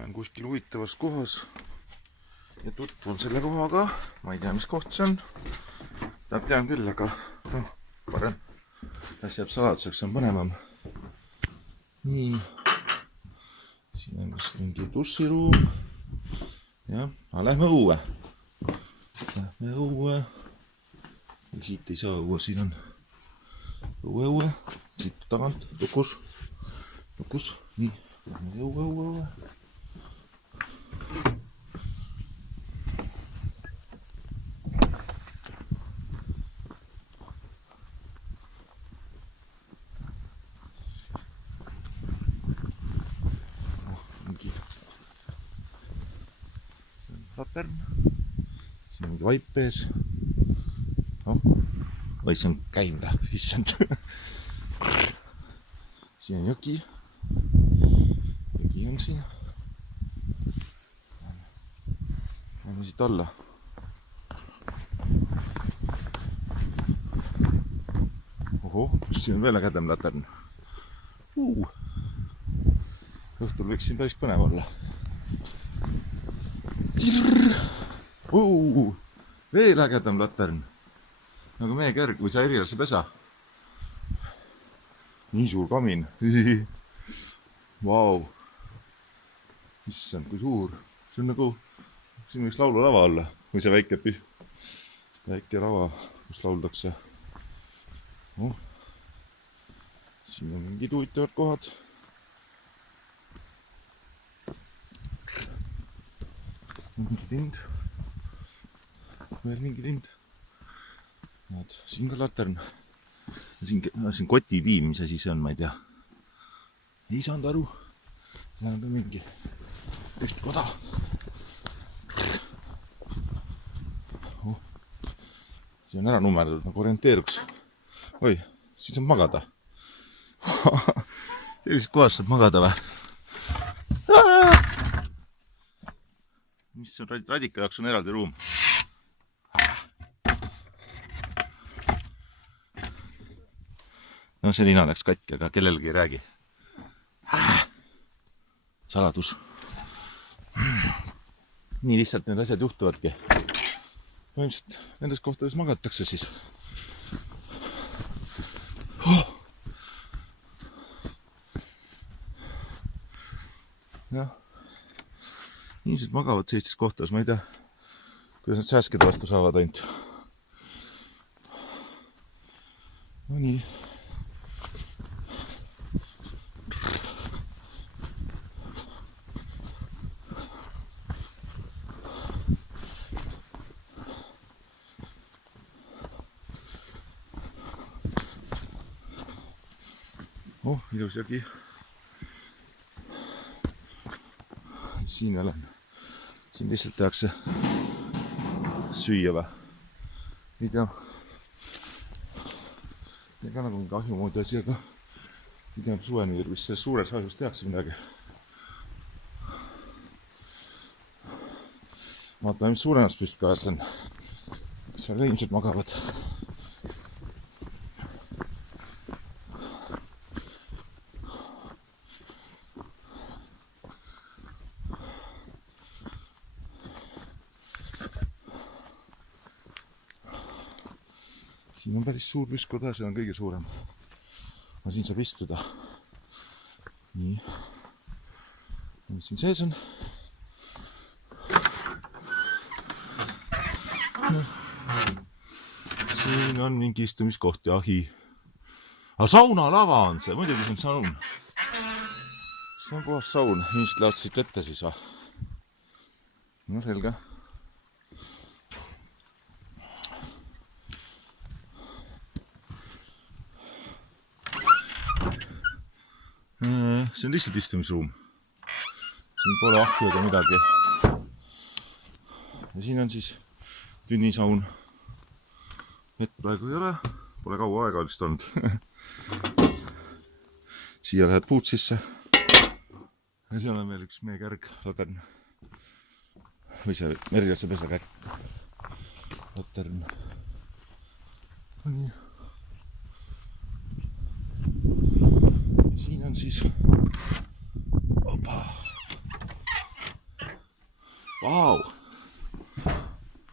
olen kuskil huvitavas kohas ja tutvun selle kohaga. Ma ei tea, mis koht see on. Tean küll, aga parem asjab saladuseks, on põnevam. Nii. Siin on vist mingi duširuum. Jah, aga lähme õue. Siit ei saa õue, siin on õue. Siit tagant, tukus. Nii, lähme õue. Latern. Siin on mingi vaip ees. Või see on käimla, issand. Siin on jõgi. Jõgi on siin. Lähme siit alla. Ohoh, siin on veel ägedam latern. Õhtul võiks siin päris põnev olla. Veel ägedam latern. Nagu meie kerg või see erilase pesa. Nii suur kamin. Vau. Issand, kui suur. See on nagu, siin võiks laululava olla. Või see väike lava, kus lauldakse. Siin on mingid huvitavad kohad. Mingi lind. Veel mingi lind. Näed, siin ka latern. Siin kotipiim, mis asi see on, ma ei tea. Ei saanud aru. See on ka mingi teist koda. See on ära nummerdatud, nagu orienteeruks. Oi, siin saab magada. Sellises kohas saab magada või? Mis on radika jaoks on eraldi ruum. No see lina läks katki, aga kellelgi ei räägi. Saladus. Nii lihtsalt need asjad juhtuvadki. Põhimõtteliselt nendes kohtades magatakse siis. Jah. Inimesed magavad sellistes kohtades, ma ei tea, kuidas nad sääskede vastu saavad ainult. No nii. Ilus jõgi. Siin olen. Siin lihtsalt tehakse süüa või. Ei tea. Ega nagu mingi ahju moodi asi, aga pigem suveniir, mis selles suures ahjus tehakse midagi. Vaatame, mis suuremas püstkajas on. Kas seal inimesed magavad? Siin on päris suur püstkoda, see on kõige suurem. Ma siin saab istuda. Nii. Mis siin sees on? Siin on mingi istumiskoht ja ahi. Aga saunalava on see, muidugi see on saun. See on puhas saun, inimesed lähevad siit ette siis või? No selge. See on lihtsalt istumisruum. Siin pole ahju ega midagi. Ja siin on siis tünnisaun. Vett praegu ei ole. Pole kaua aega lihtsalt olnud. Siia lähed puud sisse. Ja seal on veel üks meie kärg latern. Või see merilase pesa kärg. Latern. Nii. Siin on siis Vau!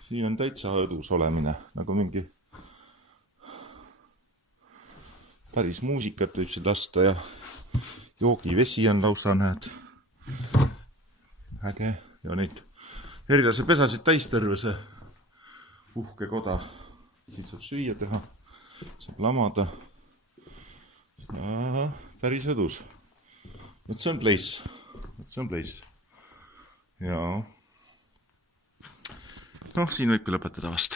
Siin on täitsa õdus olemine, nagu mingi päris muusikat võib siin lasta ja joogivesi on lausa, näed. Äge. Ja neid erilase pesasid täis terve see uhke koda. Siin saab süüa teha, saab lamada. Ja, päris õdus. Vot see on place. Jaa. Noh, siin võibki lõpetada vast.